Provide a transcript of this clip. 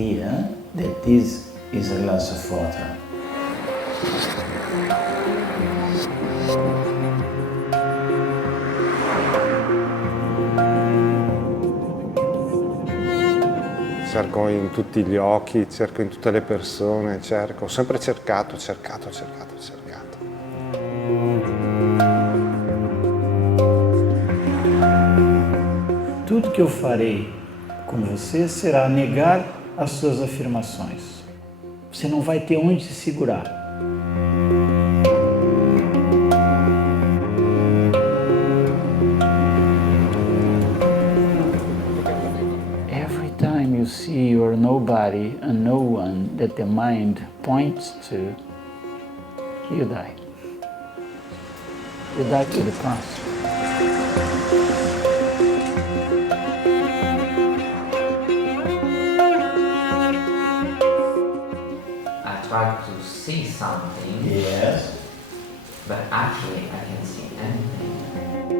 idea that this is a glass of water. Cerco in tutti gli occhi, cerco in tutte le persone, ho sempre cercato. Tudo que eu farei com você será negar as suas afirmações. Você não vai ter onde se segurar. Every time you see you're nobody and no one that the mind points to, you die. You die to the past. Try to see something. Yes. But actually I can't see anything.